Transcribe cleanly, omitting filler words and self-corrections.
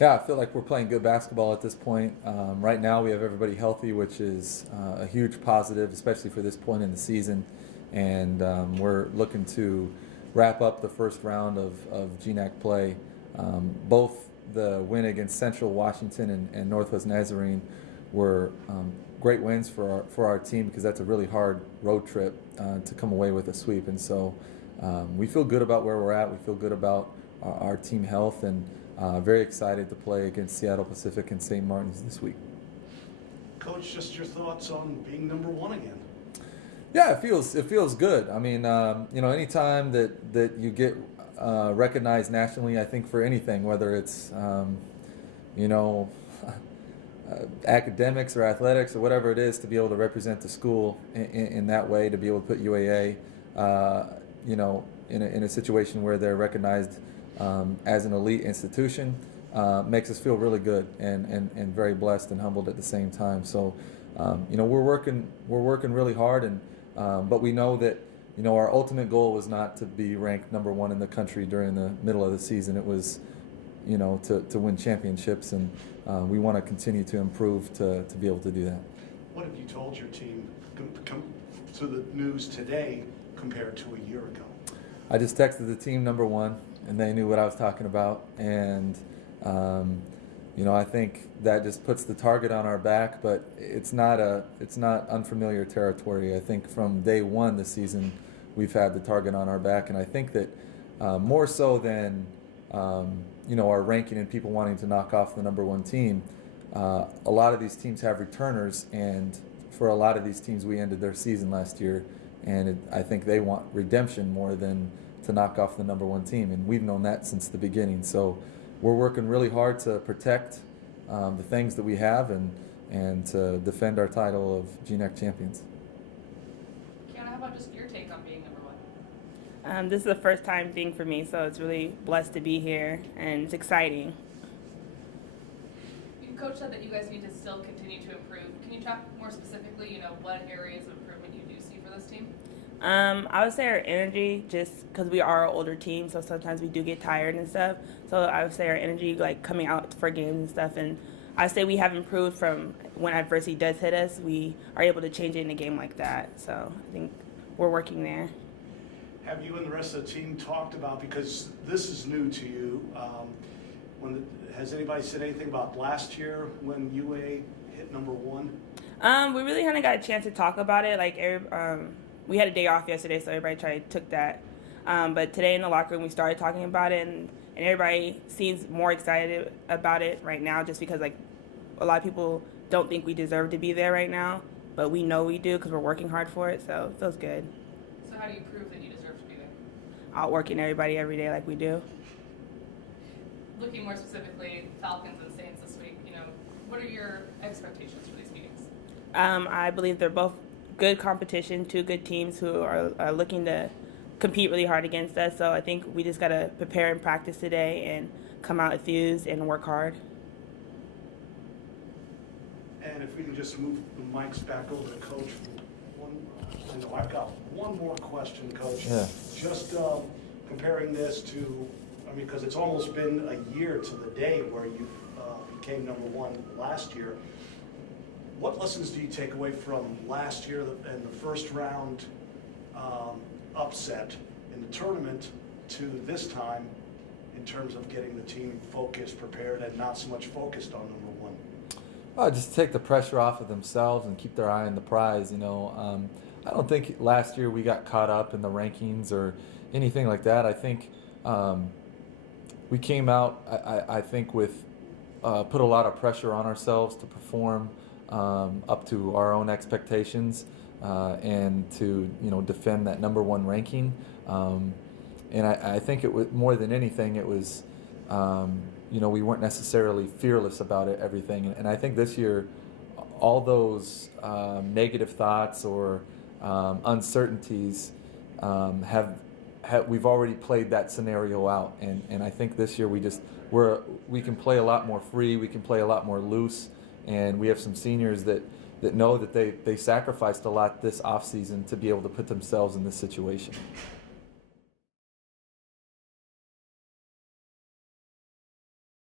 Yeah, I feel like we're playing good basketball at this point. Right now, we have everybody healthy, which is a huge positive, especially for this point in the season. And we're looking to wrap up the first round of GNAC play. Both the win against Central Washington and Northwest Nazarene were great wins for our team, because that's a really hard road trip to come away with a sweep. And so we feel good about where we're at. We feel good about our team health, and very excited to play against Seattle Pacific and St. Martin's this week. Coach, just your thoughts on being number one again? Yeah, it feels good. I mean, anytime that you get recognized nationally, I think for anything, whether it's academics or athletics or whatever it is, to be able to represent the school in that way, to be able to put UAA, in a situation where they're recognized as an elite institution, makes us feel really good and very blessed and humbled at the same time. So, we're working really hard, and but we know that our ultimate goal was not to be ranked number one in the country during the middle of the season. It was to win championships, and we want to continue to improve to be able to do that. What have you told your team to the news today compared to a year ago? I just texted the team number one, and they knew what I was talking about. And I think that just puts the target on our back, but it's not unfamiliar territory. I think from day one this season, we've had the target on our back, and I think that more so than our ranking and people wanting to knock off the number one team, a lot of these teams have returners, and for a lot of these teams, we ended their season last year, and I think they want redemption more than to knock off the number one team, and we've known that since the beginning. So we're working really hard to protect the things that we have and to defend our title of GNAC champions. Keiahnna, how about just your take on being number one? This is the first time being for me, so it's really blessed to be here, and it's exciting. Coach said that you guys need to still continue to improve. Can you talk more specifically, what areas of improvement you do see for this team? I would say our energy, just because we are an older team, so sometimes we do get tired and stuff. So I would say our energy, like coming out for games and stuff, and I say we have improved from when adversity does hit us. We are able to change it in a game like that. So I think we're working there. Have you and the rest of the team talked about, because this is new to you, has anybody said anything about last year when UA hit number one? We really haven't got a chance to talk about it. We had a day off yesterday, so everybody took that. But today in the locker room, we started talking about it, and everybody seems more excited about it right now, just because a lot of people don't think we deserve to be there right now, but we know we do because we're working hard for it, so it feels good. So how do you prove that you deserve to be there? Outworking everybody every day like we do. Looking more specifically, Falcons and Saints this week, what are your expectations for these meetings? I believe they're both good competition, two good teams who are looking to compete really hard against us. So I think we just got to prepare and practice today and come out enthused and work hard. And if we can just move the mics back over to Coach. I know I've got one more question, Coach. Yeah. Just comparing this to, because it's almost been a year to the day where you became number one last year. What lessons do you take away from last year and the first round upset in the tournament to this time in terms of getting the team focused, prepared, and not so much focused on number one? Well, just take the pressure off of themselves and keep their eye on the prize. I don't think last year we got caught up in the rankings or anything like that. I think we came out, I think, with put a lot of pressure on ourselves to perform up to our own expectations and to defend that number one ranking. And I think it was more than anything, it was we weren't necessarily fearless about everything. And I think this year, all those negative thoughts or uncertainties we've already played that scenario out. And I think this year we can play a lot more free, we can play a lot more loose, and we have some seniors that know that they sacrificed a lot this offseason to be able to put themselves in this situation.